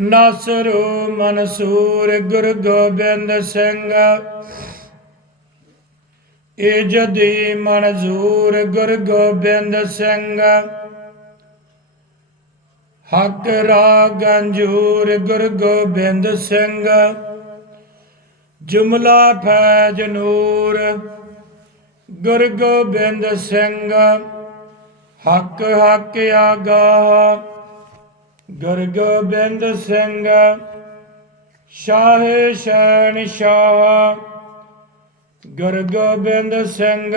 ਨਾਸਰੂ ਮਨਸੂਰ ਗੁਰ ਗੋਬਿੰਦ ਸਿੰਘ। ਏ ਜਦੀ ਮਨਜ਼ੂਰ ਗੁਰ ਗੋਬਿੰਦ ਸਿੰਘ। ਹੱਕ ਰਾ ਗੰਜੂਰ ਗੁਰ ਗੋਬਿੰਦ ਸਿੰਘ। ਜੁਮਲਾ ਫੈਜ ਨੂਰ ਗੁਰ ਗੋਬਿੰਦ ਸਿੰਘ। ਹੱਕ ਹੱਕ ਆਗਾ। ਗੁਰ ਗੋਬਿੰਦ ਸਿੰਘ, ਸ਼ਾਹ ਸ਼ੈਨ ਸ਼ਾਹ ਗੁਰ ਗੋਬਿੰਦ ਸਿੰਘ।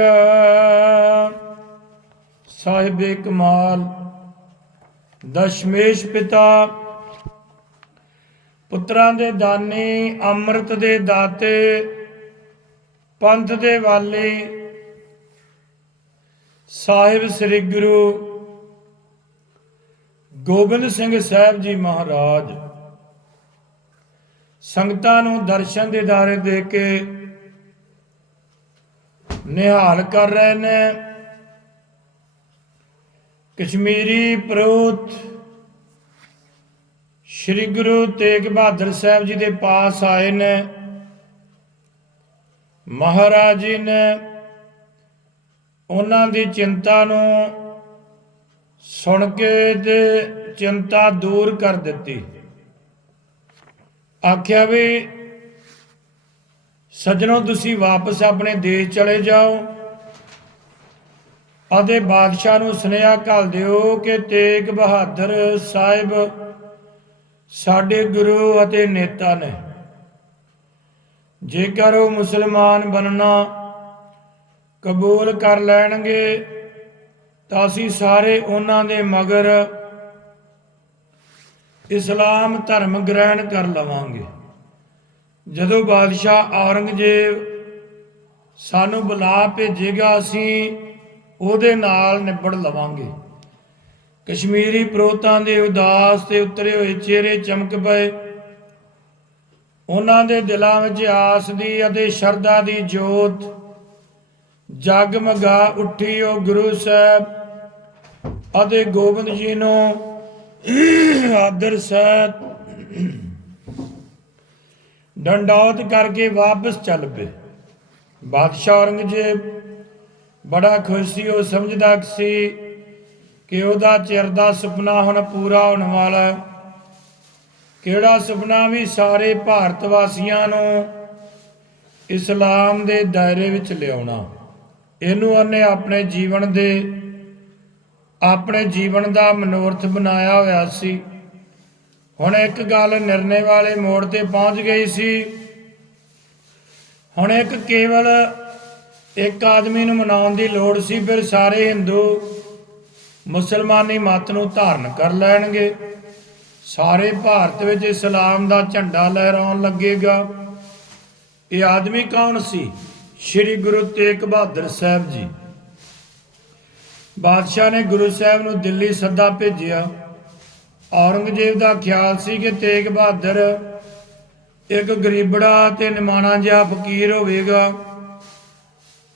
ਸਾਹਿਬੇ ਕਮਾਲ, ਦਸ਼ਮੇਸ਼ ਪਿਤਾ, ਪੁੱਤਰਾਂ ਦੇ ਦਾਨੀ, ਅੰਮ੍ਰਿਤ ਦੇ ਦਾਤੇ, ਪੰਥ ਦੇ ਵਾਲੀ। ਸਾਹਿਬ ਸ੍ਰੀ ਗੁਰੂ ਗੋਬਿੰਦ ਸਿੰਘ ਸਾਹਿਬ ਜੀ ਮਹਾਰਾਜ, ਸੰਗਤਾਂ ਨੂੰ ਦਰਸ਼ਨ ਦੇ ਦਾਰੇ ਦੇ ਕੇ ਨਿਹਾਲ ਕਰ ਰਹੇ ਨੇ। ਕਸ਼ਮੀਰੀ ਪ੍ਰੋਤ ਸ੍ਰੀ ਗੁਰੂ ਤੇਗ ਬਹਾਦਰ ਸਾਹਿਬ ਜੀ ਦੇ ਪਾਸ ਆਏ ਨੇ। ਮਹਾਰਾਜ ਜੀ ਨੇ ਉਹਨਾਂ ਦੀ ਚਿੰਤਾ ਨੂੰ ਸੁਣ ਕੇ ਤੇ ਚਿੰਤਾ ਦੂਰ ਕਰ ਦਿੱਤੀ। ਆਖਿਆ ਵੀ, ਸੱਜਣੋ, ਤੁਸੀਂ ਵਾਪਸ ਆਪਣੇ ਦੇਸ਼ ਚਲੇ ਜਾਓ। ਅਤੇ ਬਾਦਸ਼ਾਹ ਨੂੰ ਸੁਨੇਹਾ ਘੱਲ ਦਿਓ ਕਿ ਤੇਗ ਬਹਾਦਰ ਸਾਹਿਬ ਸਾਡੇ ਗੁਰੂ ਅਤੇ ਨੇਤਾ ਨੇ। ਜੇਕਰ ਉਹ ਮੁਸਲਮਾਨ ਬਣਨਾ ਕਬੂਲ ਕਰ ਲੈਣਗੇ ਤਾਂ ਅਸੀਂ ਸਾਰੇ ਉਹਨਾਂ ਦੇ ਮਗਰ ਇਸਲਾਮ ਧਰਮ ਗ੍ਰਹਿਣ ਕਰ ਲਵਾਂਗੇ। ਜਦੋਂ ਬਾਦਸ਼ਾਹ ਔਰੰਗਜ਼ੇਬ ਸਾਨੂੰ ਬੁਲਾ ਭੇਜੇਗਾ ਅਸੀਂ ਉਹਦੇ ਨਾਲ ਨਿਬੜ ਲਵਾਂਗੇ। ਕਸ਼ਮੀਰੀ ਪ੍ਰੋਤਾਂ ਦੇ ਉਦਾਸ ਤੇ ਉਤਰੇ ਹੋਏ ਚਿਹਰੇ ਚਮਕ ਪਏ। ਉਹਨਾਂ ਦੇ ਦਿਲਾਂ ਵਿੱਚ ਆਸ ਦੀ ਅਤੇ ਸ਼ਰਧਾ ਦੀ ਜੋਤ ਜਗਮਗਾ ਉੱਠੀ ਉਹ ਗੁਰੂ ਸਾਹਿਬ। ਅਤੇ ਗੋਬਿੰਦ ਜੀ ਨੂੰ ਆਦਰ ਸਹਿਤ ਡੰਡੌਤ ਕਰਕੇ ਵਾਪਸ ਚੱਲ ਪਏ। ਬਾਦਸ਼ਾਹ ਔਰੰਗਜ਼ੇਬ ਬੜਾ ਖੁਸ਼ ਸੀ, ਉਹ ਸਮਝਦਾ ਸੀ ਕਿ ਉਹਦਾ ਚਿਰ ਦਾ ਸੁਪਨਾ ਹੁਣ ਪੂਰਾ ਹੋਣ ਵਾਲਾ ਹੈ। ਕਿਹੜਾ ਸੁਪਨਾ? ਵੀ ਸਾਰੇ ਭਾਰਤ ਵਾਸੀਆਂ ਨੂੰ ਇਸਲਾਮ ਦੇ ਦਾਇਰੇ ਵਿੱਚ ਲਿਆਉਣਾ। ਇਹਨੂੰ ਉਹਨੇ ਆਪਣੇ ਜੀਵਨ ਦੇ, ਆਪਣੇ ਜੀਵਨ ਦਾ ਮਨੋਰਥ ਬਣਾਇਆ ਹੋਇਆ ਸੀ। ਹੁਣ ਇੱਕ ਗੱਲ ਨਿਰਣੇ ਵਾਲੇ ਮੋੜ ਤੇ ਪਹੁੰਚ ਗਈ ਸੀ। ਹੁਣ ਇੱਕ ਕੇਵਲ ਇੱਕ ਆਦਮੀ ਨੂੰ ਮਨਾਉਣ ਦੀ ਲੋੜ ਸੀ, ਫਿਰ ਸਾਰੇ ਹਿੰਦੂ, ਮੁਸਲਮਾਨੀ ਮਤ ਨੂੰ ਧਾਰਨ ਕਰ ਲੈਣਗੇ। ਸਾਰੇ ਭਾਰਤ ਵਿੱਚ ਇਸਲਾਮ ਦਾ ਝੰਡਾ ਲਹਿਰਾਉਣ ਲੱਗੇਗਾ। ਇਹ ਆਦਮੀ ਕੌਣ ਸੀ? ਸ੍ਰੀ ਗੁਰੂ ਤੇਗ ਬਹਾਦਰ ਸਾਹਿਬ ਜੀ। ਬਾਦਸ਼ਾਹ ਨੇ ਗੁਰੂ ਸਾਹਿਬ ਨੂੰ ਦਿੱਲੀ ਸੱਦਾ ਭੇਜਿਆ। ਔਰੰਗਜ਼ੇਬ ਦਾ ਖਿਆਲ ਸੀ ਕਿ ਤੇਗ ਬਹਾਦਰ ਇੱਕ ਗਰੀਬੜਾ ਤੇ ਨਿਮਾਣਾ ਜਿਹਾ ਫਕੀਰ ਹੋਵੇਗਾ।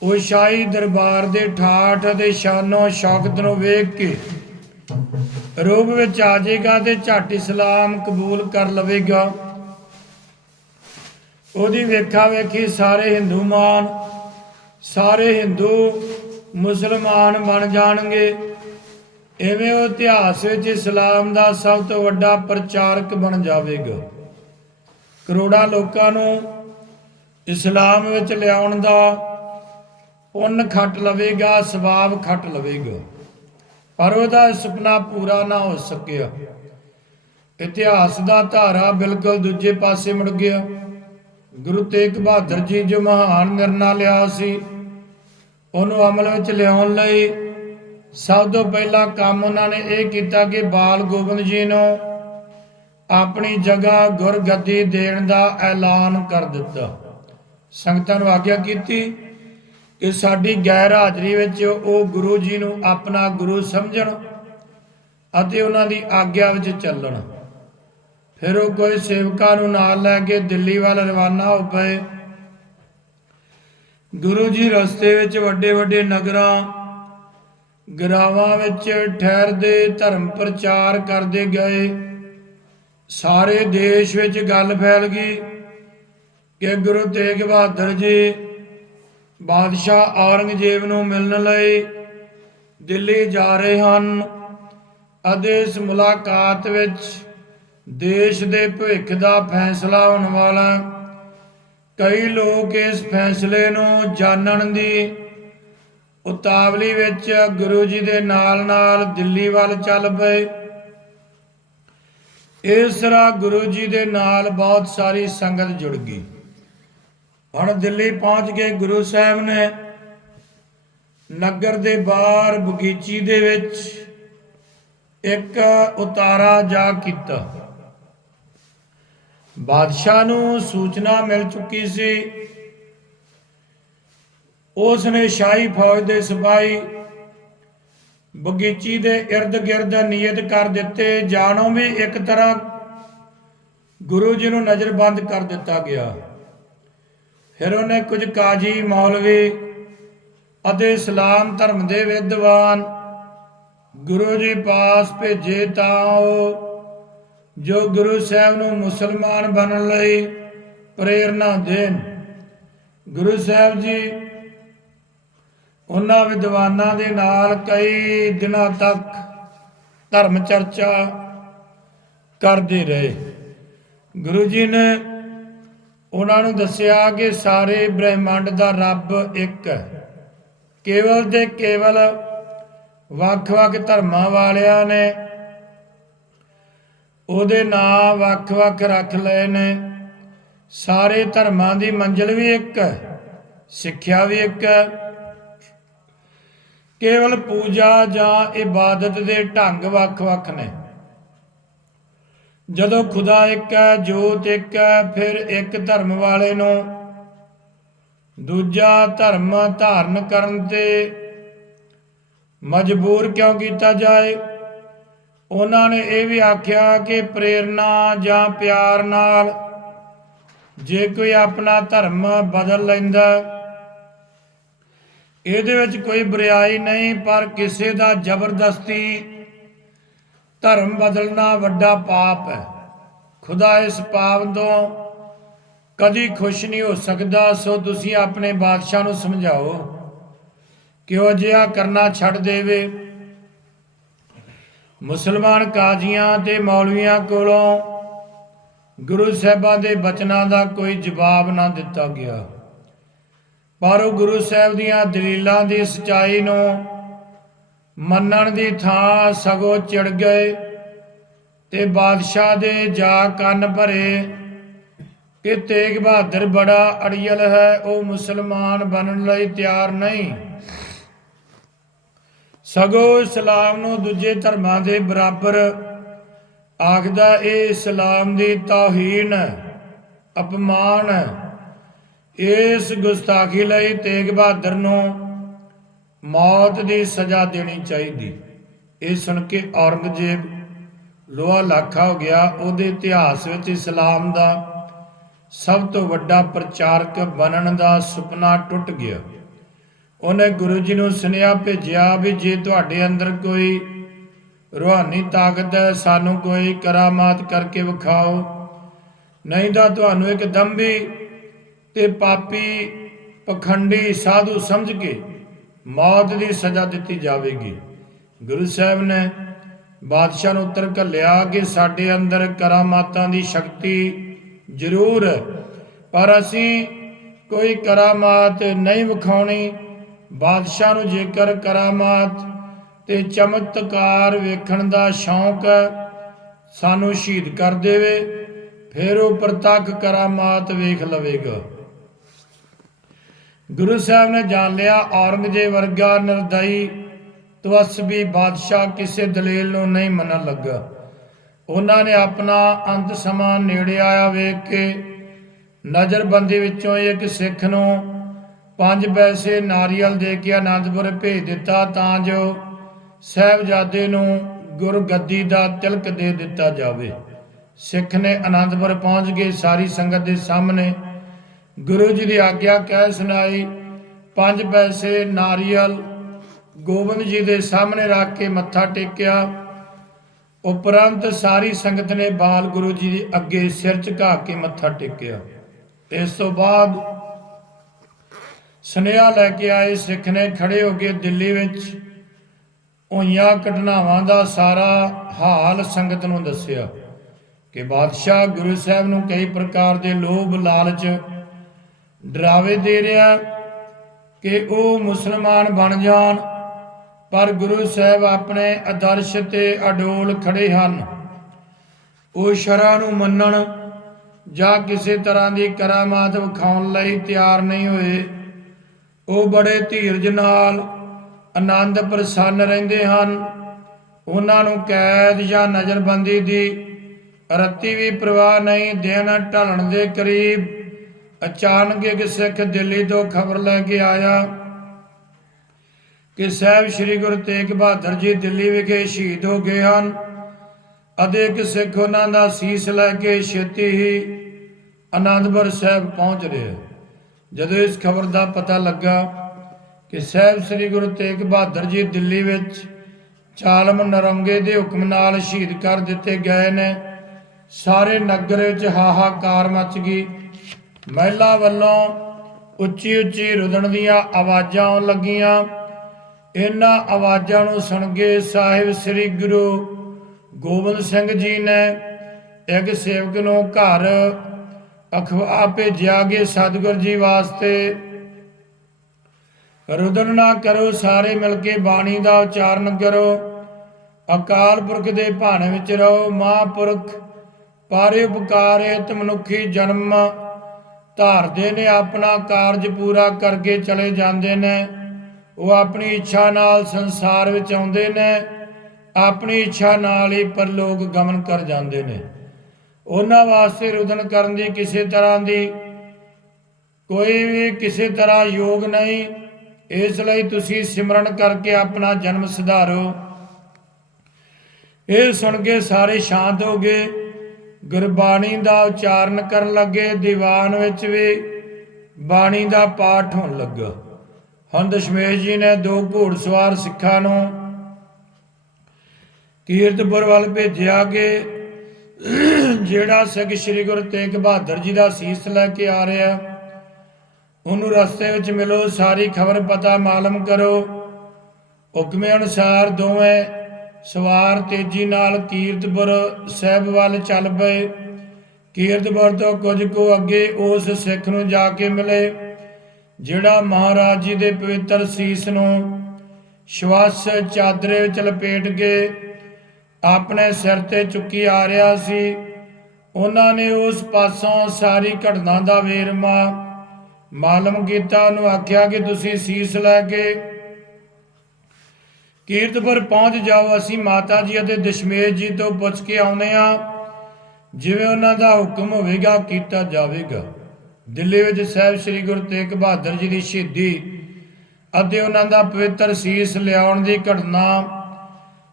ਉਹ ਸ਼ਾਹੀ ਦਰਬਾਰ ਦੇ ਠਾਠ ਅਤੇ ਸ਼ਾਨੋ ਸ਼ੌਕਤ ਨੂੰ ਵੇਖ ਕੇ ਰੂਪ ਵਿੱਚ ਆ ਜਾਏਗਾ ਤੇ ਝੱਟ ਇਸਲਾਮ ਕਬੂਲ ਕਰ ਲਵੇਗਾ। ਉਹਦੀ ਵੇਖਾ ਵੇਖੀ ਸਾਰੇ ਹਿੰਦੂ ਮਾਨ, ਸਾਰੇ ਹਿੰਦੂ ਮੁਸਲਮਾਨ ਬਣ ਜਾਣਗੇ। ਐਵੇਂ ਉਹ ਇਤਿਹਾਸ ਵਿੱਚ ਇਸਲਾਮ ਦਾ ਸਭ ਤੋਂ ਵੱਡਾ ਪ੍ਰਚਾਰਕ ਬਣ ਜਾਵੇਗਾ। ਕਰੋੜਾਂ ਲੋਕਾਂ ਨੂੰ ਇਸਲਾਮ ਵਿੱਚ ਲਿਆਉਣ ਦਾ ਪੁੰਨ ਖੱਟ ਲਵੇਗਾ, ਸਵਾਬ ਖੱਟ ਲਵੇਗਾ। ਪਰ ਉਹਦਾ ਸੁਪਨਾ ਪੂਰਾ ਨਾ ਹੋ ਸਕਿਆ। ਇਤਿਹਾਸ ਦਾ ਧਾਰਾ ਬਿਲਕੁਲ ਦੂਜੇ ਪਾਸੇ ਮੁੜ ਗਿਆ। ਗੁਰੂ ਤੇਗ ਬਹਾਦਰ ਜੀ ਜੋ ਮਹਾਨ ਨਿਰਣਾ ਲਿਆ ਸੀ, ਉਹਨੂੰ ਅਮਲ ਵਿੱਚ ਲਿਆਉਣ ਲਈ ਸਭ ਤੋਂ ਪਹਿਲਾ ਕੰਮ ਉਹਨਾਂ ਨੇ ਇਹ ਕੀਤਾ ਕਿ ਬਾਲ ਗੋਬਿੰਦ ਜੀ ਨੂੰ ਆਪਣੀ ਜਗ੍ਹਾ ਗੁਰਗੱਦੀ ਦੇਣ ਦਾ ਐਲਾਨ ਕਰ ਦਿੱਤਾ। ਸੰਗਤਾਂ ਨੂੰ ਆਗਿਆ ਕੀਤੀ ਕਿ ਸਾਡੀ ਗੈਰ ਹਾਜ਼ਰੀ ਵਿੱਚ ਉਹ ਗੁਰੂ ਜੀ ਨੂੰ ਆਪਣਾ ਗੁਰੂ ਸਮਝਣ ਅਤੇ ਉਹਨਾਂ ਦੀ ਆਗਿਆ ਵਿੱਚ ਚੱਲਣ। ਫਿਰ ਉਹ ਕੋਈ ਸੇਵਕਾਂ ਨੂੰ ਨਾਲ ਲੈ ਕੇ ਦਿੱਲੀ ਵੱਲ ਰਵਾਨਾ ਹੋ ਪਏ। ਗੁਰੂ ਜੀ ਰਸਤੇ ਵਿੱਚ ਵੱਡੇ ਵੱਡੇ ਨਗਰਾਂ, ਗਰਾਵਾਂ ਵਿੱਚ ਠਹਿਰਦੇ ਧਰਮ ਪ੍ਰਚਾਰ ਕਰਦੇ ਗਏ। ਸਾਰੇ ਦੇਸ਼ ਵਿੱਚ ਗੱਲ ਫੈਲ ਗਈ ਕਿ ਗੁਰੂ ਤੇਗ ਬਹਾਦਰ ਜੀ ਬਾਦਸ਼ਾਹ ਔਰੰਗਜ਼ੇਬ ਨੂੰ ਮਿਲਣ ਲਈ ਦਿੱਲੀ ਜਾ ਰਹੇ ਹਨ ਅਤੇ ਇਸ ਮੁਲਾਕਾਤ ਵਿੱਚ ਦੇਸ਼ ਦੇ ਭਵਿੱਖ ਦਾ ਫੈਸਲਾ ਹੋਣ ਵਾਲਾ ਕਈ ਲੋਕ ਇਸ ਫੈਸਲੇ ਨੂੰ ਜਾਣਨ ਦੀ ਉਤਾਵਲੀ ਵਿੱਚ ਗੁਰੂ ਜੀ ਦੇ ਨਾਲ ਨਾਲ ਦਿੱਲੀ ਵੱਲ ਚੱਲ ਪਏ। ਇਸ ਤਰ੍ਹਾਂ ਗੁਰੂ ਜੀ ਦੇ ਨਾਲ ਬਹੁਤ ਸਾਰੀ ਸੰਗਤ ਜੁੜ ਗਈ। ਹੁਣ ਦਿੱਲੀ ਪਹੁੰਚ ਕੇ ਗੁਰੂ ਸਾਹਿਬ ਨੇ ਨਗਰ ਦੇ ਬਾਹਰ ਬਗੀਚੀ ਦੇ ਵਿੱਚ ਇੱਕ ਉਤਾਰਾ ਜਾ ਕੀਤਾ। ਬਾਦਸ਼ਾਹ ਨੂੰ ਸੂਚਨਾ ਮਿਲ ਚੁੱਕੀ ਸੀ। ਉਸ ਨੇ ਸ਼ਾਹੀ ਫੌਜ ਦੇ ਸਿਪਾਹੀ ਬਗੀਚੀ ਦੇ ird ਗਿਰਦ ਨਿਯਤ ਕਰ ਦਿੱਤੇ। ਜਾਣੋ ਵੀ ਇੱਕ ਤਰ੍ਹਾਂ ਗੁਰੂ ਜੀ ਨੂੰ ਨਜ਼ਰਬੰਦ ਕਰ ਦਿੱਤਾ ਗਿਆ। ਫਿਰ ਉਹਨੇ ਕੁਝ ਕਾਜੀ, ਮੌਲਵੀ ਅਤੇ ਇਸਲਾਮ ਧਰਮ ਦੇ ਵਿਦਵਾਨ ਗੁਰੂ ਜੀ ਪਾਸ ਭੇਜੇ ਤਾਂ ਉਹ ਜੋ ਗੁਰੂ ਸਾਹਿਬ ਨੂੰ ਮੁਸਲਮਾਨ ਬਣਨ ਲਈ ਪ੍ਰੇਰਣਾ ਦੇਣ। ਗੁਰੂ ਸਾਹਿਬ ਜੀ, ਉਹਨਾਂ ਵਿਦਵਾਨਾਂ ਦੇ ਨਾਲ ਕਈ ਦਿਨਾਂ ਤੱਕ ਧਰਮ ਚਰਚਾ ਕਰਦੇ ਰਹੇ। ਗੁਰੂ ਜੀ ਨੇ ਉਹਨਾਂ ਨੂੰ ਦੱਸਿਆ ਕਿ ਸਾਰੇ ਬ੍ਰਹਿਮੰਡ ਦਾ ਰੱਬ ਇੱਕ ਹੈ। ਕੇਵਲ ਤੇ ਕੇਵਲ ਵੱਖ-ਵੱਖ ਧਰਮਾਂ ਵਾਲਿਆਂ ਨੇ ਉਹਦੇ ਨਾਂ ਵੱਖ-ਵੱਖ ਰੱਖ ਲਏ ਨੇ। ਸਾਰੇ ਧਰਮਾਂ ਦੀ ਮੰਜ਼ਿਲ ਵੀ ਇੱਕ ਹੈ ਸਿੱਖਿਆ ਵੀ ਇੱਕ। ਹੈ ਕੇਵਲ ਪੂਜਾ ਜਾਂ ਇਬਾਦਤ ਦੇ ਢੰਗ ਵੱਖ-ਵੱਖ ਨੇ। ਜਦੋਂ ਖੁਦਾ ਇੱਕ ਹੈ, ਜੋਤ ਇੱਕ ਹੈ, ਫਿਰ ਇੱਕ ਧਰਮ ਵਾਲੇ ਨੂੰ। ਦੂਜਾ ਧਰਮ ਧਾਰਨ ਕਰਨ ਤੇ ਮਜਬੂਰ ਕਿਉਂ ਕੀਤਾ ਜਾਏ? ਉਹਨਾਂ ਨੇ ਇਹ ਵੀ ਆਖਿਆ ਕਿ ਪ੍ਰੇਰਣਾ ਜਾਂ ਪਿਆਰ ਨਾਲ ਜੇ ਕੋਈ ਆਪਣਾ ਧਰਮ ਬਦਲ ਲੈਂਦਾ ਇਹਦੇ ਵਿੱਚ ਕੋਈ ਬੁਰਾਈ ਨਹੀਂ, ਪਰ ਕਿਸੇ ਦਾ ਜ਼ਬਰਦਸਤੀ ਧਰਮ ਬਦਲਣਾ ਵੱਡਾ ਪਾਪ ਹੈ। ਖੁਦਾ ਇਸ ਪਾਪ ਤੋਂ ਕਦੀ ਖੁਸ਼ ਨਹੀਂ ਹੋ ਸਕਦਾ, ਸੋ ਤੁਸੀਂ ਆਪਣੇ ਬਾਦਸ਼ਾਹ ਨੂੰ ਸਮਝਾਓ ਕਿ ਉਹ ਅਜਿਹਾ ਕਰਨਾ ਛੱਡ ਦੇਵੇ। ਮੁਸਲਮਾਨ ਕਾਜ਼ੀਆਂ ਤੇ ਮੌਲਵੀਆਂ ਕੋਲੋਂ ਗੁਰੂ ਸਾਹਿਬਾਂ ਦੇ ਬਚਨਾਂ ਦਾ ਕੋਈ ਜਵਾਬ ਨਾ ਦਿੱਤਾ ਗਿਆ। ਪਰ ਉਹ ਗੁਰੂ ਸਾਹਿਬ ਦੀਆਂ ਦਲੀਲਾਂ ਦੀ ਸਚਾਈ ਨੂੰ ਮੰਨਣ ਦੀ ਥਾਂ ਸਗੋਂ ਚਿੜ ਗਏ ਤੇ ਬਾਦਸ਼ਾਹ ਦੇ ਜਾ ਕੰਨ ਭਰੇ ਕਿ ਤੇਗ ਬਹਾਦਰ ਬੜਾ ਅੜੀਅਲ ਹੈ, ਉਹ ਮੁਸਲਮਾਨ ਬਣਨ ਲਈ ਤਿਆਰ ਨਹੀਂ। ਸਗੋਂ ਇਸਲਾਮ ਨੂੰ ਦੂਜੇ ਧਰਮਾਂ ਦੇ ਬਰਾਬਰ ਆਖਦਾ ਇਹ ਇਸਲਾਮ ਦੀ ਤੋਹੀਨ ਹੈ, ਅਪਮਾਨ। ਹੈ ਇਸ ਗੁਸਤਾਖੀ ਲਈ ਤੇਗ ਬਹਾਦਰ ਨੂੰ ਮੌਤ ਦੀ ਸਜ਼ਾ ਦੇਣੀ ਚਾਹੀਦੀ। ਇਹ ਸੁਣ ਕੇ ਔਰੰਗਜ਼ੇਬ ਲੋਹਾ ਲਾਖਾ ਹੋ ਗਿਆ। ਉਹਦੇ ਇਤਿਹਾਸ ਵਿੱਚ ਇਸਲਾਮ ਦਾ ਸਭ ਤੋਂ ਵੱਡਾ ਪ੍ਰਚਾਰਕ ਬਣਨ ਦਾ ਸੁਪਨਾ ਟੁੱਟ ਗਿਆ। ਉਹਨੇ ਗੁਰੂ ਜੀ ਨੂੰ ਸੁਨੇਹਾ ਭੇਜਿਆ ਵੀ ਜੇ ਤੁਹਾਡੇ ਅੰਦਰ ਕੋਈ ਰੂਹਾਨੀ ਤਾਕਤ ਹੈ, ਸਾਨੂੰ ਕੋਈ ਕਰਾਮਾਤ ਕਰਕੇ ਵਿਖਾਓ। ਨਹੀਂ ਤਾਂ ਤੁਹਾਨੂੰ ਇੱਕ ਦੰਭੀ ਤੇ ਪਾਪੀ ਪਖੰਡੀ ਸਾਧੂ ਸਮਝ ਕੇ ਮੌਤ ਦੀ ਸਜ਼ਾ ਦਿੱਤੀ ਜਾਵੇਗੀ। ਗੁਰੂ ਸਾਹਿਬ ਨੇ ਬਾਦਸ਼ਾਹ ਨੂੰ ਉੱਤਰ ਘੱਲਿਆ ਕਿ ਸਾਡੇ ਅੰਦਰ ਕਰਾਮਾਤਾਂ ਦੀ ਸ਼ਕਤੀ ਜ਼ਰੂਰ ਹੈ, ਪਰ ਅਸੀਂ ਕੋਈ ਕਰਾਮਾਤ ਨਹੀਂ ਵਿਖਾਉਣੀ। ਬਾਦਸ਼ਾਹ ਨੂੰ ਜੇਕਰ ਕਰਾਮਾਤ ਤੇ ਚਮਤਕਾਰ ਵੇਖਣ ਦਾ ਸ਼ੌਂਕ ਹੈ, ਸਾਨੂੰ ਸ਼ਹੀਦ ਕਰ ਦੇਵੇ, ਫਿਰ ਉਹ ਪ੍ਰਤੱਖ ਕਰਾਮਾਤ ਵੇਖ ਲਵੇਗਾ। ਗੁਰੂ ਸਾਹਿਬ ਨੇ ਜਾਣ ਲਿਆ, ਔਰੰਗਜ਼ੇਬ ਵਰਗਾ ਨਿਰਦਈ ਤਵਸਬੀ ਬਾਦਸ਼ਾਹ ਕਿਸੇ ਦਲੀਲ ਨੂੰ ਨਹੀਂ ਮੰਨਣ ਲੱਗਾ। ਉਹਨਾਂ ਨੇ ਆਪਣਾ ਅੰਤ ਸਮਾਂ ਨੇੜੇ ਆਇਆ ਵੇਖ ਕੇ ਨਜ਼ਰਬੰਦੀ ਵਿੱਚੋਂ ਇੱਕ ਸਿੱਖ ਨੂੰ ਪੰਜ ਪੈਸੇ ਨਾਰੀਅਲ ਦੇ ਕੇ ਆਨੰਦਪੁਰ ਭੇਜ ਦਿੱਤਾ ਤਾਂ ਜੋ ਸਹਿਬਜ਼ਾਦੇ ਨੂੰ ਗੁਰਗੱਦੀ ਦਾ ਤਿਲਕ ਦੇ ਦਿੱਤਾ ਜਾਵੇ। ਸਿੱਖ ਨੇ ਆਨੰਦਪੁਰ ਪਹੁੰਚ ਕੇ ਸਾਰੀ ਸੰਗਤ ਦੇ ਸਾਹਮਣੇ ਗੁਰੂ ਜੀ ਦੀ ਆਗਿਆ ਕਹਿ ਸੁਣਾਈ, ਪੰਜ ਪੈਸੇ ਨਾਰੀਅਲ ਗੋਬਿੰਦ ਜੀ ਦੇ ਸਾਹਮਣੇ ਰੱਖ ਕੇ ਮੱਥਾ ਟੇਕਿਆ। ਉਪਰੰਤ ਸਾਰੀ ਸੰਗਤ ਨੇ ਬਾਲ ਗੁਰੂ ਜੀ ਦੇ ਅੱਗੇ ਸਿਰ ਝੁਕਾ ਕੇ ਮੱਥਾ ਟੇਕਿਆ। ਇਸ ਤੋਂ ਬਾਅਦ ਸੁਨੇਹਾ ਲੈ ਕੇ ਆਏ ਸਿੱਖ ਨੇ ਖੜੇ ਹੋ ਕੇ ਦਿੱਲੀ ਵਿੱਚ ਹੋਈਆਂ ਘਟਨਾਵਾਂ ਦਾ ਸਾਰਾ ਹਾਲ ਸੰਗਤ ਨੂੰ ਦੱਸਿਆ ਕਿ ਬਾਦਸ਼ਾਹ ਗੁਰੂ ਸਾਹਿਬ ਨੂੰ ਕਈ ਪ੍ਰਕਾਰ ਦੇ ਲੋਭ, ਲਾਲਚ ਡਰਾਵੇ ਦੇ ਰਿਹਾ ਕਿ ਉਹ ਮੁਸਲਮਾਨ ਬਣ ਜਾਣ, ਪਰ ਗੁਰੂ ਸਾਹਿਬ ਆਪਣੇ ਆਦਰਸ਼ ਤੇ ਅਡੋਲ ਖੜੇ ਹਨ। ਉਹ ਸ਼ਰਾਂ ਨੂੰ ਮੰਨਣ ਜਾਂ ਕਿਸੇ ਤਰ੍ਹਾਂ ਦੀ ਕਰਾਮਾਤ ਵਿਖਾਉਣ ਲਈ ਤਿਆਰ ਨਹੀਂ ਹੋਏ। ਉਹ ਬੜੇ ਧੀਰਜ ਨਾਲ ਆਨੰਦ ਪ੍ਰਸੰਨ ਰਹਿੰਦੇ ਹਨ। ਉਹਨਾਂ ਨੂੰ ਕੈਦ ਜਾਂ ਨਜ਼ਰਬੰਦੀ ਦੀ ਰੱਤੀ ਵੀ ਪ੍ਰਵਾਹ ਨਹੀਂ, ਦਿਨ ਢਲਣ ਦੇ ਕਰੀਬ ਅਚਾਨਕ ਇੱਕ ਸਿੱਖ ਦਿੱਲੀ ਤੋਂ ਖਬਰ ਲੈ ਕੇ ਆਇਆ ਕਿ ਸਾਹਿਬ ਸ੍ਰੀ ਗੁਰੂ ਤੇਗ ਬਹਾਦਰ ਜੀ ਦਿੱਲੀ ਵਿਖੇ ਸ਼ਹੀਦ ਹੋ ਗਏ ਹਨ ਅਤੇ ਇੱਕ ਸਿੱਖ ਉਹਨਾਂ ਦਾ ਸੀਸ ਲੈ ਕੇ ਛੇਤੀ ਹੀ ਆਨੰਦਪੁਰ ਸਾਹਿਬ ਪਹੁੰਚ ਰਿਹਾ ਜਦੋਂ ਇਸ ਖਬਰ ਦਾ ਪਤਾ ਲੱਗਾ ਕਿ ਸਾਹਿਬ ਸ੍ਰੀ ਗੁਰੂ ਤੇਗ ਬਹਾਦਰ ਜੀ ਦਿੱਲੀ ਵਿੱਚ ਚਾਲਮ ਨਰੰਗੇ ਦੇ ਹੁਕਮ ਨਾਲ ਸ਼ਹੀਦ ਕਰ ਦਿੱਤੇ ਗਏ ਨੇ, ਸਾਰੇ ਨਗਰ ਵਿੱਚ ਹਾਹਾਕਾਰ ਮਚ ਗਈ। ਮਹਿਲਾ ਵੱਲੋਂ ਉੱਚੀ ਉੱਚੀ ਰੁਦਣ ਦੀਆਂ ਆਵਾਜ਼ਾਂ ਆਉਣ ਲੱਗੀਆਂ। ਇਹਨਾਂ ਆਵਾਜ਼ਾਂ ਨੂੰ ਸੁਣ ਕੇ ਸਾਹਿਬ ਸ੍ਰੀ ਗੁਰੂ ਗੋਬਿੰਦ ਸਿੰਘ ਜੀ ਨੇ ਇੱਕ ਸੇਵਕ ਨੂੰ ਘਰ ਅਖਵਾ ਭੇਜਿਆ ਕਿ ਸਤਿਗੁਰ ਜੀ ਵਾਸਤੇ। ਰੁਦਨ ਨਾ ਕਰੋ, ਸਾਰੇ ਮਿਲ ਕੇ ਬਾਣੀ ਦਾ ਉਚਾਰਨ ਕਰੋ। ਅਕਾਲ ਪੁਰਖ ਦੇ ਭਾਣੇ ਵਿੱਚ ਰਹੋ। ਮਹਾਂਪੁਰਖ, ਪਾਰੇ ਉਪਕਾਰ ਮਨੁੱਖੀ ਜਨਮ। ਧਾਰਦੇ ਨੇ ਆਪਣਾ ਕਾਰਜ ਪੂਰਾ ਕਰਕੇ ਚਲੇ ਜਾਂਦੇ ਨੇ। ਉਹ ਆਪਣੀ ਇੱਛਾ ਨਾਲ ਸੰਸਾਰ ਵਿੱਚ ਆਉਂਦੇ ਨੇ। ਆਪਣੀ ਇੱਛਾ ਨਾਲ ਹੀ ਪਰਲੋਕ ਗਮਨ ਕਰ ਜਾਂਦੇ ਨੇ। ਉਹਨਾਂ ਵਾਸਤੇ ਰੁਦਨ ਕਰਨ ਦੀ ਕਿਸੇ ਤਰ੍ਹਾਂ ਦੀ ਕੋਈ ਵੀ ਕਿਸੇ ਤਰ੍ਹਾਂ ਯੋਗ ਨਹੀਂ। ਇਸ ਲਈ ਤੁਸੀਂ ਸਿਮਰਨ ਕਰਕੇ ਆਪਣਾ ਜਨਮ ਸੁਧਾਰੋ। ਇਹ ਸੁਣ ਕੇ ਸਾਰੇ ਸ਼ਾਂਤ ਹੋ ਗਏ। ਗੁਰਬਾਣੀ ਦਾ ਉਚਾਰਨ ਕਰਨ ਲੱਗੇ, ਦੀਵਾਨ ਵਿੱਚ ਵੀ ਬਾਣੀ ਦਾ ਪਾਠ ਹੋਣ ਲੱਗਾ। ਹੁਣ ਦਸ਼ਮੇਸ਼ ਜੀ ਨੇ ਦੋ ਘੋੜਸਵਾਰ ਸਿੱਖਾਂ ਨੂੰ ਕੀਰਤਪੁਰ ਵੱਲ ਭੇਜਿਆ ਕਿ ਜਿਹੜਾ ਸਿੱਖ ਸ੍ਰੀ ਗੁਰੂ ਤੇਗ ਬਹਾਦਰ ਜੀ ਦਾ ਸੀਸ ਲੈ ਕੇ ਆ ਰਿਹਾ, ਉਹਨੂੰ ਰਸਤੇ ਵਿੱਚ ਮਿਲੋ, ਸਾਰੀ ਖਬਰ ਪਤਾ, ਮਾਲੂਮ ਕਰੋ। ਹੁਕਮੇ ਅਨੁਸਾਰ ਦੋਵੇਂ ਸਵਾਰ ਤੇਜ਼ੀ ਨਾਲ ਕੀਰਤਪੁਰ ਸਾਹਿਬ ਵੱਲ ਚੱਲ ਪਏ। ਕੀਰਤਪੁਰ ਤੋਂ ਕੁਝ ਕੁ ਅੱਗੇ ਉਸ ਸਿੱਖ ਨੂੰ ਜਾ ਕੇ ਮਿਲੇ, ਜਿਹੜਾ ਮਹਾਰਾਜ ਜੀ ਦੇ ਪਵਿੱਤਰ ਸੀਸ ਨੂੰ ਸ਼ਵਾਸ ਚਾਦਰੇ ਵਿੱਚ ਲਪੇਟ ਕੇ ਆਪਣੇ ਸਿਰ ਤੇ ਚੁੱਕੀ ਆ ਰਿਹਾ ਸੀ। ਉਹਨਾਂ ਨੇ ਉਸ ਪਾਸੋਂ ਸਾਰੀ ਘਟਨਾ ਦਾ ਵੇਰਮਾ, ਮਾਲਮ ਕੀਤਾ ਉਹਨੂੰ ਆਖਿਆ ਕਿ ਤੁਸੀਂ ਸੀਸ ਲੈ ਕੇ ਕੀਰਤਪੁਰ ਪਹੁੰਚ ਜਾਓ। ਅਸੀਂ ਮਾਤਾ ਜੀ ਅਤੇ ਦਸ਼ਮੇਸ਼ ਜੀ ਤੋਂ ਪੁੱਛ ਕੇ ਆਉਨੇ ਆ ਜਿਵੇਂ ਉਹਨਾਂ ਦਾ ਹੁਕਮ ਹੋਵੇਗਾ, ਕੀਤਾ ਜਾਵੇਗਾ। ਦਿੱਲੀ ਵਿੱਚ ਸਾਹਿਬ ਸ੍ਰੀ ਗੁਰੂ ਤੇਗ ਬਹਾਦਰ ਜੀ ਦੀ ਸ਼ਹੀਦੀ ਅਤੇ ਉਹਨਾਂ ਦਾ ਪਵਿੱਤਰ ਸੀਸ ਲਿਆਉਣ ਦੀ ਘਟਨਾ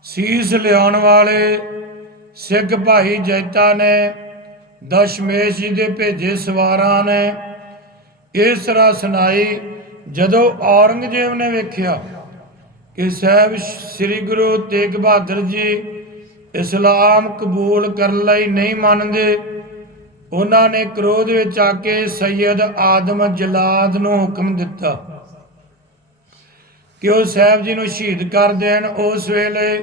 ਸੀਸ ਲਿਆਉਣ ਵਾਲੇ ਸਿੱਖ ਭਾਈ ਜੈਤਾ ਨੇ, ਦਸ਼ਮੇਸ਼ ਜੀ ਦੇ ਭੇਜੇ ਸਵਾਰਾਂ ਨੇ, ਇਸ ਤਰ੍ਹਾਂ ਸੁਣਾਈ ਜਦੋਂ ਔਰੰਗਜ਼ੇਬ ਨੇ ਵੇਖਿਆ ਕਿ ਸਾਹਿਬ ਸ੍ਰੀ ਗੁਰੂ ਤੇਗ ਬਹਾਦਰ ਜੀ ਇਸਲਾਮ ਕਬੂਲ ਕਰਨ ਲਈ ਨਹੀਂ ਮੰਨਦੇ, ਉਹਨਾਂ ਨੇ ਕ੍ਰੋਧ ਵਿੱਚ ਆ ਕੇ ਸੈਯਦ ਆਦਮ ਜਲਾਦ ਨੂੰ ਹੁਕਮ ਦਿੱਤਾ। ਕਿ ਉਹ ਸਾਹਿਬ ਜੀ ਨੂੰ ਸ਼ਹੀਦ ਕਰ ਦੇਣ। ਉਸ ਵੇਲੇ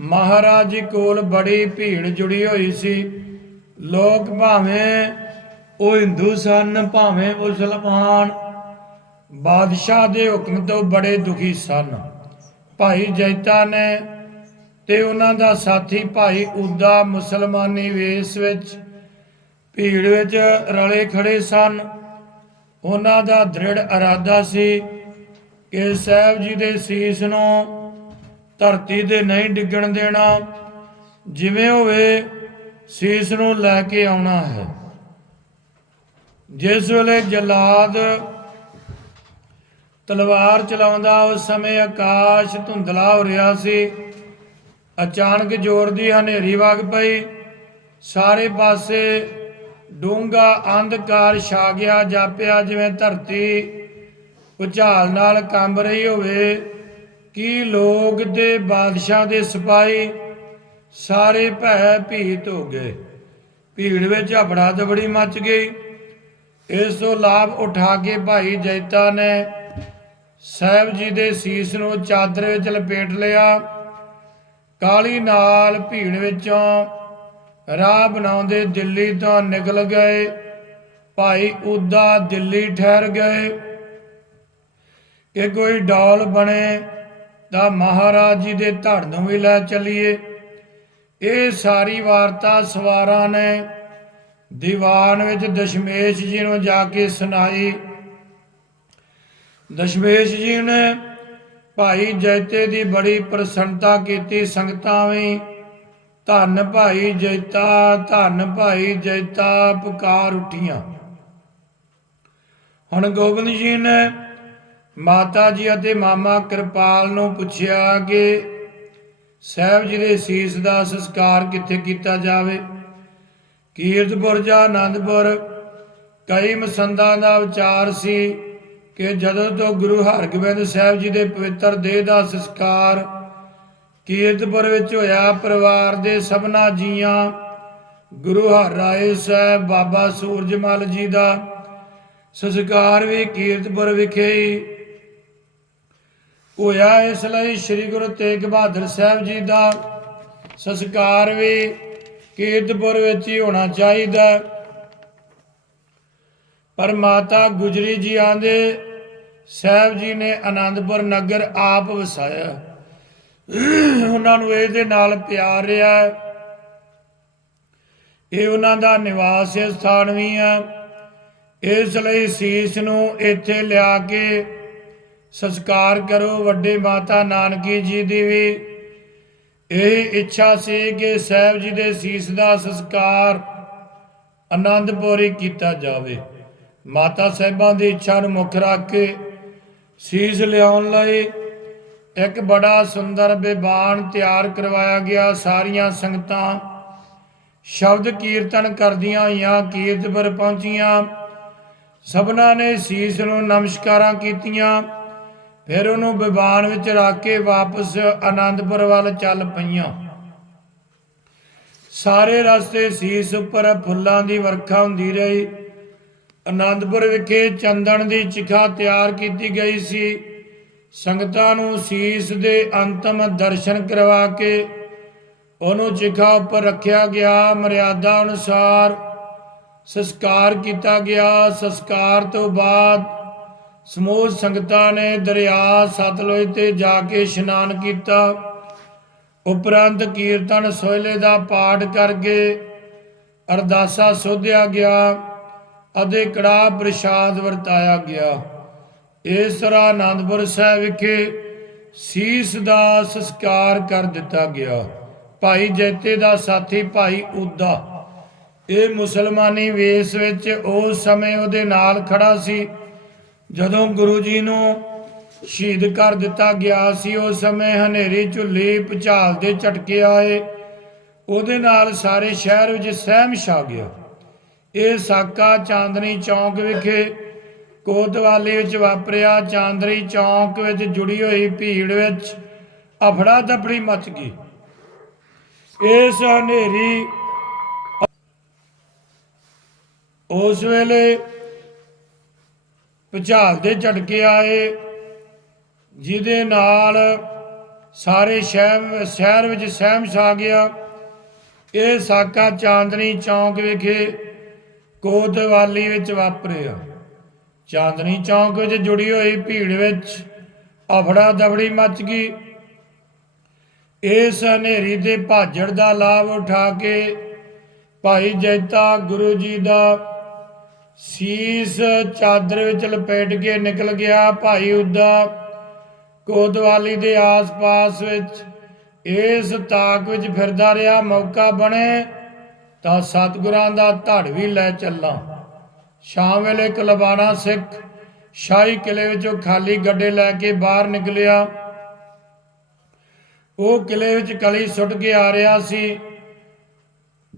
ਮਹਾਰਾਜ ਜੀ ਕੋਲ ਬੜੀ ਭੀੜ ਜੁੜੀ ਹੋਈ ਸੀ। ਲੋਕ ਭਾਵੇਂ ਉਹ ਹਿੰਦੂ ਸਨ, ਭਾਵੇਂ ਮੁਸਲਮਾਨ, ਬਾਦਸ਼ਾਹ ਦੇ ਹੁਕਮ ਤੋਂ ਬੜੇ ਦੁਖੀ ਸਨ। ਭਾਈ ਜੈਤਾ ਨੇ ਤੇ ਉਹਨਾਂ ਦਾ ਸਾਥੀ ਭਾਈ ਉਦਾ ਮੁਸਲਮਾਨੀ ਵੇਸ ਵਿੱਚ ਭੀੜ ਵਿੱਚ ਰਲੇ ਖੜੇ ਸਨ। ਉਹਨਾਂ ਦਾ ਦ੍ਰਿੜ ਇਰਾਦਾ ਸੀ ਕਿ ਸਾਹਿਬ ਜੀ ਦੇ ਸੀਸ ਨੂੰ ਧਰਤੀ ਤੇ ਨਹੀਂ ਡਿੱਗਣ ਦੇਣਾ, ਜਿਵੇਂ ਹੋਵੇ ਸੀਸ ਨੂੰ ਲੈ ਕੇ ਆਉਣਾ ਹੈ। ਜਿਸ ਵੇਲੇ ਜਲਾਦ ਤਲਵਾਰ ਚਲਾਉਂਦਾ, ਉਸ ਸਮੇਂ ਆਕਾਸ਼ ਧੁੰਦਲਾ ਹੋ ਰਿਹਾ ਸੀ। ਅਚਾਨਕ ਜ਼ੋਰ ਦੀ ਹਨੇਰੀ ਵਗ ਪਈ। ਸਾਰੇ ਪਾਸੇ ਡੂੰਗਾ ਅੰਧਕਾਰ ਛਾ ਗਿਆ, ਜਾਪਿਆ ਜਿਵੇਂ ਧਰਤੀ ਉਝਾਲ ਨਾਲ ਕੰਬ ਰਹੀ ਹੋਵੇ, ਕੀ ਲੋਕ ਦੇ ਬਾਦਸ਼ਾਹ ਦੇ ਸਿਪਾਹੀ ਸਾਰੇ ਭੈ ਭੀਤ ਹੋ ਗਏ? ਭੀੜ ਵਿੱਚ ਹਫੜਾ ਦਬੜੀ ਮਚ ਗਈ। ਇਸ ਤੋਂ ਲਾਭ ਉਠਾ ਕੇ ਭਾਈ ਜੈਤਾ ਨੇ ਸਾਹਿਬ ਜੀ ਦੇ ਸੀਸ ਨੂੰ ਚਾਦਰ ਵਿੱਚ ਲਪੇਟ ਲਿਆ। ਕਾਲੀ ਨਾਲ ਭੀੜ ਵਿੱਚੋਂ ਰਾਹ ਬਣਾਉਂਦੇ ਦਿੱਲੀ ਤੋਂ ਨਿਕਲ ਗਏ। ਭਾਈ ਉਦਾ ਦਿੱਲੀ ਠਹਿਰ ਗਏ। ਕਿ ਕੋਈ ਡੌਲ ਬਣੇ ਤਾਂ ਮਹਾਰਾਜ ਜੀ ਦੇ ਧੜ ਨੂੰ ਵੀ ਲੈ ਚੱਲੀਏ। ਇਹ ਸਾਰੀ ਵਾਰਤਾ ਸਵਾਰਾਂ ਨੇ ਦੀਵਾਨ ਵਿੱਚ ਦਸ਼ਮੇਸ਼ ਜੀ ਨੂੰ ਜਾ ਕੇ ਸੁਣਾਈ। ਦਸ਼ਮੇਸ਼ ਜੀ ਨੇ ਭਾਈ ਜੈਤੇ ਦੀ ਬੜੀ ਪ੍ਰਸੰਨਤਾ ਕੀਤੀ, ਸੰਗਤਾਂ ਵੀ, ਧੰਨ ਭਾਈ ਜੈਤਾ, ਧੰਨ ਭਾਈ ਜੈਤਾ, ਪੁਕਾਰ ਉਠੀਆਂ। ਹੁਣ ਗੋਬਿੰਦ ਜੀ ਨੇ ਮਾਤਾ ਜੀ ਅਤੇ ਮਾਮਾ ਕਿਰਪਾਲ ਨੂੰ ਪੁੱਛਿਆ ਕਿ ਸਾਹਿਬ ਜੀ ਦੇ ਸੀਸ ਦਾ ਸੰਸਕਾਰ ਕਿੱਥੇ ਕੀਤਾ ਜਾਵੇ? ਕੀਰਤਪੁਰ ਜਾਂ ਆਨੰਦਪੁਰ ਕਈ ਮਸੰਦਾਂ ਦਾ ਵਿਚਾਰ ਸੀ ਕਿ ਜਦੋਂ ਤੋਂ ਗੁਰੂ ਹਰਗੋਬਿੰਦ ਸਾਹਿਬ ਜੀ ਦੇ ਪਵਿੱਤਰ ਦੇਹ ਦਾ ਸੰਸਕਾਰ ਕੀਰਤਪੁਰ ਵਿੱਚ ਹੋਇਆ, ਪਰਿਵਾਰ ਦੇ ਸਭਨਾ ਜੀਆਂ, ਗੁਰੂ ਹਰਿਰਾਏ ਸਾਹਿਬ, ਬਾਬਾ ਸੂਰਜਮਲ ਜੀ ਦਾ ਸੰਸਕਾਰ ਵੀ ਕੀਰਤਪੁਰ ਵਿਖੇ ਹੀ ਹੋਇਆ ਇਸ ਲਈ ਸ੍ਰੀ ਗੁਰੂ ਤੇਗ ਬਹਾਦਰ ਸਾਹਿਬ ਜੀ ਦਾ ਸੰਸਕਾਰ ਵੀ ਕੀਰਤਪੁਰ ਵਿੱਚ ਹੀ ਹੋਣਾ ਚਾਹੀਦਾ ਪਰ ਮਾਤਾ ਗੁਜਰੀ ਜੀ ਆਂਦੇ, ਸਾਹਿਬ ਜੀ ਨੇ ਆਨੰਦਪੁਰ ਨਗਰ ਆਪ ਵਸਾਇਆ। ਉਹਨਾਂ ਨੂੰ ਇਹਦੇ ਨਾਲ ਪਿਆਰ ਰਿਹਾ ਇਹ ਉਹਨਾਂ ਦਾ ਨਿਵਾਸ ਸਥਾਨ ਵੀ ਹੈ। ਇਸ ਲਈ ਸੀਸ ਨੂੰ ਇੱਥੇ ਲਿਆ ਕੇ ਸੰਸਕਾਰ ਕਰੋ ਵੱਡੇ ਮਾਤਾ ਨਾਨਕੀ ਜੀ ਦੀ ਵੀ। ਇਹ ਇੱਛਾ ਸੀ ਕਿ ਸਾਹਿਬ ਜੀ ਦੇ ਸੀਸ ਦਾ ਸੰਸਕਾਰ ਆਨੰਦਪੁਰੀ ਕੀਤਾ ਜਾਵੇ। ਮਾਤਾ ਸਾਹਿਬਾਂ ਦੀ ਇੱਛਾ ਨੂੰ ਮੁੱਖ ਰੱਖ ਕੇ ਸੀਸ ਲਿਆਉਣ ਲਈ ਇੱਕ ਬੜਾ ਸੁੰਦਰ ਬਿਬਾਨ ਤਿਆਰ ਕਰਵਾਇਆ ਗਿਆ। ਸਾਰੀਆਂ ਸੰਗਤਾਂ ਸ਼ਬਦ ਕੀਰਤਨ ਕਰਦੀਆਂ ਹੋਈਆਂ, ਕੀਰਤਪੁਰ ਪਹੁੰਚੀਆਂ। ਸਭਨਾਂ ਨੇ ਸੀਸ ਨੂੰ ਨਮਸਕਾਰਾਂ ਕੀਤੀਆਂ। ਫਿਰ ਉਹਨੂੰ ਬਿਬਾਨ ਵਿੱਚ ਰੱਖ ਕੇ ਵਾਪਸ ਆਨੰਦਪੁਰ ਵੱਲ ਚੱਲ ਪਈਆਂ। ਸਾਰੇ ਰਸਤੇ ਸੀਸ ਉੱਪਰ ਫੁੱਲਾਂ ਦੀ ਵਰਖਾ ਹੁੰਦੀ ਰਹੀ। ਆਨੰਦਪੁਰ ਵਿਖੇ ਚੰਦਨ ਦੀ ਚਿਖਾ ਤਿਆਰ ਕੀਤੀ ਗਈ ਸੀ। ਸੰਗਤਾਂ ਨੂੰ ਸੀਸ ਦੇ ਅੰਤਮ ਦਰਸ਼ਨ ਕਰਵਾ ਕੇ ਉਹਨੂੰ ਚਿਖਾ ਉੱਪਰ ਰੱਖਿਆ ਗਿਆ। ਮਰਿਆਦਾ ਅਨੁਸਾਰ ਸੰਸਕਾਰ ਕੀਤਾ ਗਿਆ। ਸੰਸਕਾਰ ਤੋਂ ਬਾਅਦ ਸਮੂਹ ਸੰਗਤਾਂ ਨੇ ਦਰਿਆ ਸਤਲੁਜ ਤੇ ਜਾ ਕੇ ਇਸ਼ਨਾਨ ਕੀਤਾ। ਉਪਰੰਤ ਕੀਰਤਨ ਸੋਹਲੇ ਦਾ ਪਾਠ ਕਰਕੇ ਅਰਦਾਸਾ ਸੋਧਿਆ ਗਿਆ ਅਤੇ ਕੜਾ ਪ੍ਰਸ਼ਾਦ ਵਰਤਾਇਆ ਗਿਆ। ਇਸ ਤਰ੍ਹਾਂ ਆਨੰਦਪੁਰ ਸਾਹਿਬ ਵਿਖੇ ਸੀਸ ਦਾ ਸੰਸਕਾਰ ਕਰ ਦਿੱਤਾ ਗਿਆ। ਭਾਈ ਜੈਤੇ ਦਾ ਸਾਥੀ ਭਾਈ ਉਦਾ ਇਹ ਮੁਸਲਮਾਨੀ ਵੇਸ ਵਿੱਚ ਉਸ ਸਮੇਂ ਉਹਦੇ ਨਾਲ ਖੜਾ ਸੀ ਜਦੋਂ ਗੁਰੂ ਜੀ ਨੂੰ ਸ਼ਹੀਦ ਕਰ ਦਿੱਤਾ ਗਿਆ ਸੀ ਉਸ ਸਮੇਂ ਹਨੇਰੀ ਝੁੱਲੀ ਭੁਚਾਲ ਦੇ ਝਟਕੇ ਆਏ। ਉਹਦੇ ਨਾਲ ਸਾਰੇ ਸ਼ਹਿਰ ਵਿੱਚ ਸਹਿਮ ਛਾ ਗਿਆ। ਇਹ ਸਾਕਾ ਚਾਂਦਨੀ ਚੌਂਕ ਵਿਖੇ ਕੋਤਵਾਲੀ ਵਿੱਚ ਵਾਪਰਿਆ। ਚਾਂਦਨੀ ਚੌਂਕ ਵਿੱਚ ਜੁੜੀ ਹੋਈ ਭੀੜ ਵਿੱਚ ਅਫੜਾ ਦਫੜੀ ਮਚ ਗਈ। ਇਸ ਹਨੇਰੀ ਉਸ ਵੇਲੇ ਭੁਚਾਲ ਦੇ ਝਟਕੇ ਆਏ, ਜਿਹਦੇ ਨਾਲ ਸਾਰੇ ਸ਼ਹਿਰ ਸ਼ਹਿਰ ਵਿੱਚ ਸਹਿਮ ਛਾ ਗਿਆ। ਇਹ ਸਾਕਾ ਚਾਂਦਨੀ ਚੌਂਕ ਵਿਖੇ ਕੋਤਵਾਲੀ ਵਿੱਚ ਵਾਪਰਿਆ। ਚਾਂਦਨੀ ਚੌਂਕ ਵਿੱਚ ਜੁੜੀ ਹੋਈ ਭੀੜ ਵਿੱਚ ਅਫੜਾ ਦਫੜੀ ਮੱਚ ਗਈ। ਇਸ ਹਨੇਰੀ ਦੇ ਭਾਜੜ ਦਾ ਲਾਭ ਉਠਾ ਕੇ ਭਾਈ ਜੈਤਾ ਗੁਰੂ ਜੀ ਦਾ ਸੀਸ ਚਾਦਰ ਵਿੱਚ ਲਪੇਟ ਕੇ ਨਿਕਲ ਗਿਆ ਭਾਈ ਉਦਾ ਕੋਤਵਾਲੀ ਦੇ ਆਸ-ਪਾਸ ਵਿੱਚ। ਇਸ ਤਾਕ ਵਿੱਚ ਫਿਰਦਾ ਰਿਹਾ, ਮੌਕਾ ਬਣੇ ਤਾਂ ਸਤਿਗੁਰਾਂ ਦਾ ਧੜ ਵੀ ਲੈ ਚੱਲਾਂ। ਸ਼ਾਮ ਵੇਲੇ ਕੁਲਬਾਨਾ ਸਿੱਖ ਸ਼ਾਹੀ ਕਿਲੇ ਵਿੱਚੋਂ ਖਾਲੀ ਗੱਡੇ ਲੈ ਕੇ ਬਾਹਰ ਨਿਕਲਿਆ। ਉਹ ਕਿਲੇ ਵਿੱਚ ਕਲੀ ਸੁੱਟ ਕੇ ਆ ਰਿਹਾ ਸੀ।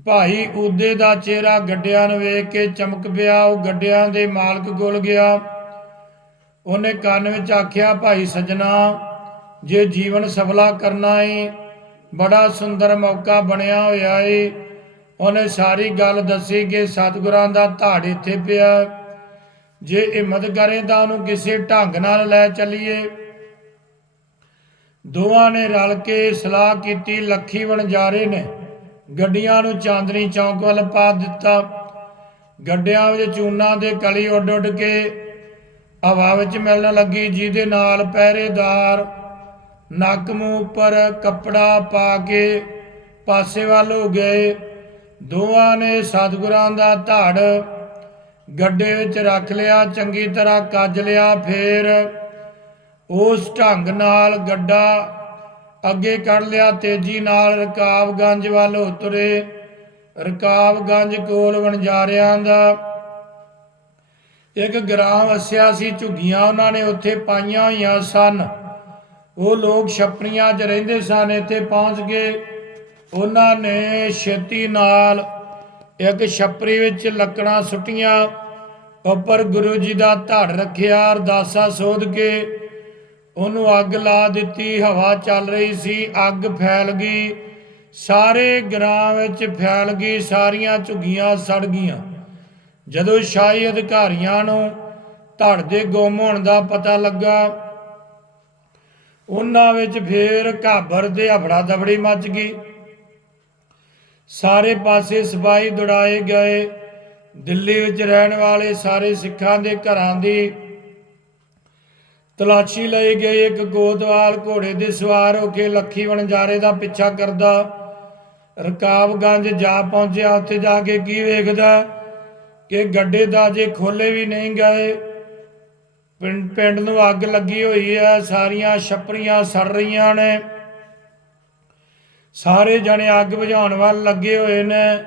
ਭਾਈ ਉਦੇ ਦਾ ਚਿਹਰਾ ਗੱਡਿਆਂ ਨੂੰ ਵੇਖ ਕੇ ਚਮਕ ਪਿਆ, ਉਹ ਗੱਡਿਆਂ ਦੇ ਮਾਲਕ ਕੋਲ ਗਿਆ। ਉਹਨੇ ਕੰਨ ਵਿੱਚ ਆਖਿਆ, ਭਾਈ ਸਜਣਾ, ਜੇ ਜੀਵਨ ਸਫਲਾ ਕਰਨਾ ਏ, ਬੜਾ ਸੁੰਦਰ ਮੌਕਾ ਬਣਿਆ ਹੋਇਆ ਏ। ਉਹਨੇ ਸਾਰੀ ਗੱਲ ਦੱਸੀ ਕਿ ਸਤਿਗੁਰਾਂ ਦਾ ਧਾੜ ਇੱਥੇ ਪਿਆ। ਜੇ ਹਿੰਮਤ ਕਰੇ ਤਾਂ ਉਹਨੂੰ ਕਿਸੇ ਢੰਗ ਨਾਲ ਲੈ ਚੱਲੀਏ। ਦੋਵਾਂ ਨੇ ਰਲ ਕੇ ਸਲਾਹ ਕੀਤੀ, ਲੱਖੀ ਵਣਜਾਰੇ ਨੇ। ਗੱਡੀਆਂ ਨੂੰ ਚਾਂਦਨੀ ਚੌਂਕ ਵੱਲ ਪਾ ਦਿੱਤਾ। ਗੱਡਿਆਂ ਵਿੱਚ ਚੂਨਾ ਦੇ ਕਲੀ ਉੱਡ ਉੱਡ ਕੇ ਹਵਾ ਵਿੱਚ ਮਿਲਣ ਲੱਗੀ, ਜਿਹਦੇ ਨਾਲ ਪਹਿਰੇਦਾਰ ਨੱਕ ਮੂੰਹ ਉੱਪਰ ਕੱਪੜਾ ਪਾ ਕੇ ਪਾਸੇ ਵੱਲ ਹੋ ਗਏ। ਦੋਵਾਂ ਨੇ ਸਤਿਗੁਰਾਂ ਦਾ ਧੜ ਗੱਡੇ ਵਿੱਚ ਰੱਖ ਲਿਆ, ਚੰਗੀ ਤਰ੍ਹਾਂ ਕੱਜ ਲਿਆ, ਫੇਰ ਉਸ ਢੰਗ ਨਾਲ ਗੱਡਾ ਅੱਗੇ ਕੱਢ ਲਿਆ ਤੇਜ਼ੀ ਨਾਲ ਰਕਾਬਗੰਜ ਵੱਲ ਉਤਰੇ। ਰਕਾਬਗੰਜ ਕੋਲ ਵਣਜਾਰਿਆਂ ਦਾ ਇੱਕ ਗ੍ਰਾਮ ਵਸਿਆ ਸੀ, ਝੁੱਗੀਆਂ ਉਹਨਾਂ ਨੇ ਉੱਥੇ ਪਾਈਆਂ ਹੋਈਆਂ ਸਨ। ਉਹ ਲੋਕ ਛਪਰੀਆਂ 'ਚ ਰਹਿੰਦੇ ਸਨ, ਇੱਥੇ ਪਹੁੰਚ ਕੇ ਉਹਨਾਂ ਨੇ ਛੇਤੀ ਨਾਲ ਇੱਕ ਛਪਰੀ ਵਿੱਚ ਲੱਕੜਾਂ ਸੁੱਟੀਆਂ, ਉੱਪਰ ਗੁਰੂ ਜੀ ਦਾ ਧੜ ਰੱਖਿਆ, ਅਰਦਾਸਾ ਸੋਧ ਕੇ ਉਹਨੂੰ ਅੱਗ ਲਾ ਦਿੱਤੀ, ਹਵਾ ਚੱਲ ਰਹੀ ਸੀ, ਅੱਗ ਫੈਲ ਗਈ। ਸਾਰੇ ਗ੍ਰਾਮ ਵਿੱਚ ਫੈਲ ਗਈ, ਸਾਰੀਆਂ ਝੁੱਗੀਆਂ ਸੜ ਗਈਆਂ। ਜਦੋਂ ਸ਼ਾਹੀ ਅਧਿਕਾਰੀਆਂ ਨੂੰ ਧੜ ਦੇ ਗੁੰਮ ਹੋਣ ਦਾ ਪਤਾ ਲੱਗਾ, ਉਹਨਾਂ ਵਿੱਚ ਫੇਰ ਘਾਬਰ ਤੇ ਹਫੜਾ ਦਫੜੀ ਮੱਚ ਗਈ। ਸਾਰੇ ਪਾਸੇ ਸਿਪਾਹੀ ਦੌੜਾਏ ਗਏ। ਦਿੱਲੀ ਵਿੱਚ ਰਹਿਣ ਵਾਲੇ ਸਾਰੇ ਸਿੱਖਾਂ ਦੇ ਘਰਾਂ ਦੀ ਤਲਾਸ਼ੀ ਲਈ ਗਈ ਇੱਕ ਗੋਦਵਾਲ ਘੋੜੇ ਦੇ ਸਵਾਰ ਹੋ ਕੇ ਲੱਖੀ ਵਣਜਾਰੇ ਦਾ ਪਿੱਛਾ ਕਰਦਾ। ਰਕਾਬਗੰਜ ਜਾ ਪਹੁੰਚਿਆ, ਉੱਥੇ ਜਾ ਕੇ ਕੀ ਵੇਖਦਾ? ਕਿ ਗੱਡੇ ਦਾ ਜੇ ਖੋਲੇ ਵੀ ਨਹੀਂ ਗਏ। ਪਿੰਡ ਪਿੰਡ ਨੂੰ ਅੱਗ ਲੱਗੀ ਹੋਈ ਹੈ, ਸਾਰੀਆਂ ਛਪਰੀਆਂ ਸੜ ਰਹੀਆਂ ਨੇ। ਸਾਰੇ ਜਣੇ ਅੱਗ ਬੁਝਾਉਣ ਵੱਲ ਲੱਗੇ ਹੋਏ ਨੇ।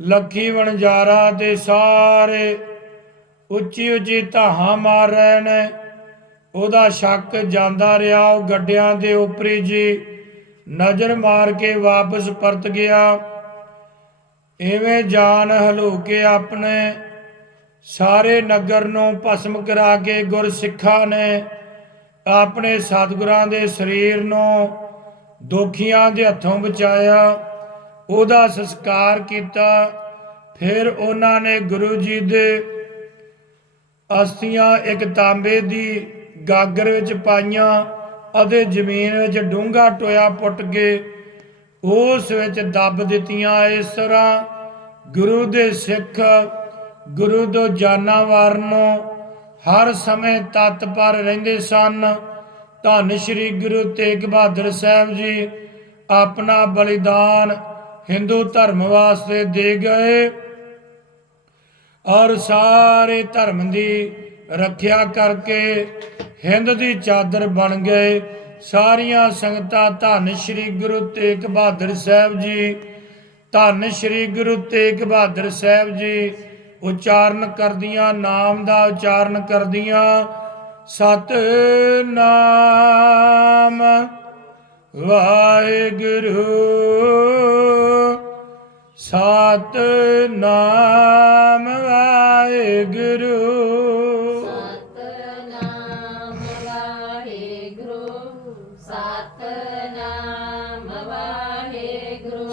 ਲੱਖੀ ਵਣਜਾਰਾ ਤੇ ਸਾਰੇ ਉੱਚੀ ਉੱਚੀ ਧਾਹਾਂ ਮਾਰ ਰਹੇ ਨੇ। ਉਹਦਾ ਸ਼ੱਕ ਜਾਂਦਾ ਰਿਹਾ, ਉਹ ਗੱਡਿਆਂ ਦੇ ਉਪਰੀ ਜੀ ਨਜ਼ਰ ਮਾਰ ਕੇ ਵਾਪਸ ਪਰਤ ਗਿਆ। ਐਵੇਂ ਜਾਨ ਹਲੋ ਕੇ ਆਪਣੇ ਸਾਰੇ ਨਗਰ ਨੂੰ ਭਸਮ ਕਰਾ ਕੇ ਗੁਰਸਿੱਖਾਂ ਨੇ ਆਪਣੇ ਸਤਿਗੁਰਾਂ ਦੇ ਸਰੀਰ ਨੂੰ ਦੋਖੀਆਂ ਦੇ ਹੱਥੋਂ ਬਚਾਇਆ, ਉਹਦਾ ਸੰਸਕਾਰ ਕੀਤਾ। ਫਿਰ ਉਹਨਾਂ ਨੇ ਗੁਰੂ ਜੀ ਦੇ ਅਸਥੀਆਂ ਇੱਕ ਤਾਂਬੇ ਦੀ ਗਾਗਰ ਵਿੱਚ ਪਾਈਆਂ ਅਤੇ ਜ਼ਮੀਨ ਵਿੱਚ ਡੂੰਘਾ ਟੋਇਆ ਪੁੱਟ ਕੇ ਉਸ ਵਿੱਚ ਦੱਬ ਦਿੱਤੀਆਂ। ਇਸ ਤਰ੍ਹਾਂ ਗੁਰੂ ਦੇ ਸਿੱਖ, ਗੁਰੂ ਤੋਂ ਜਾਨਾਵਾਰ ਨੂੰ ਹਰ ਸਮੇਂ ਤਤਪਰ ਰਹਿੰਦੇ ਸਨ। ਧੰਨ ਸ਼੍ਰੀ ਗੁਰੂ ਤੇਗ ਬਹਾਦਰ ਸਾਹਿਬ ਜੀ ਆਪਣਾ ਬਲੀਦਾਨ ਹਿੰਦੂ ਧਰਮ ਵਾਸਤੇ ਦੇ ਗਏ। ਔਰ ਸਾਰੇ ਧਰਮ ਦੀ ਰੱਖਿਆ ਕਰਕੇ ਹਿੰਦ ਦੀ ਚਾਦਰ ਬਣ ਗਏ। ਸਾਰੀਆਂ ਸੰਗਤਾਂ ਧੰਨ ਸ਼੍ਰੀ ਗੁਰੂ ਤੇਗ ਬਹਾਦਰ ਸਾਹਿਬ ਜੀ, ਧੰਨ ਸ਼੍ਰੀ ਗੁਰੂ ਤੇਗ ਬਹਾਦਰ ਸਾਹਿਬ ਜੀ, ਉਚਾਰਨ ਕਰਦੀਆਂ, ਨਾਮ ਦਾ ਉਚਾਰਨ ਕਰਦੀਆਂ। ਸਤ ਨਾਮ ਵਾਹਿਗੁਰੂ ਸਤ ਨਾਮ ਵਾਹਿਗੁਰੂ।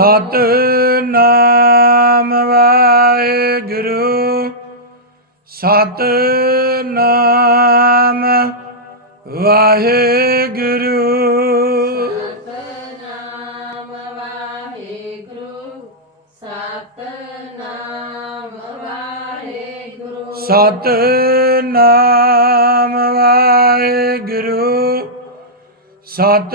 ਸਤ ਨਾਮ ਵਾਹਿਗੁਰੂ ਸਤ ਨਾਮ ਵਾਹਿਗੁਰੂ। ਸਤਨਾਮ ਵਾਹਿਗੁਰੂ ਸਤਨਾਮ ਵਾਹਿਗੁਰੂ। ਸਤ ਨਾਮ ਵਾਹਿਗੁਰੂ ਸਤ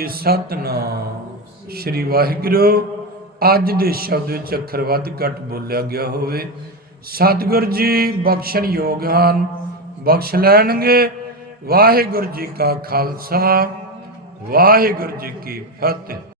ਬੋਲਾਂ ਸਤਨਾਮ। ਸ਼੍ਰੀ ਵਾਹਿਗੁਰੂ, ਅੱਜ ਦੇ ਸ਼ਬਦ ਵਿੱਚ ਅੱਖਰ ਵੱਧ ਘੱਟ ਬੋਲਿਆ ਗਿਆ ਹੋਵੇ। ਸਤਿਗੁਰ ਜੀ, ਬਖਸ਼ਣ ਯੋਗ ਹਨ, ਬਖਸ਼ ਲੈਣਗੇ। ਵਾਹਿਗੁਰੂ ਜੀ ਕਾ ਖਾਲਸਾ, ਵਾਹਿਗੁਰੂ ਜੀ ਕੀ ਫਤਿਹ।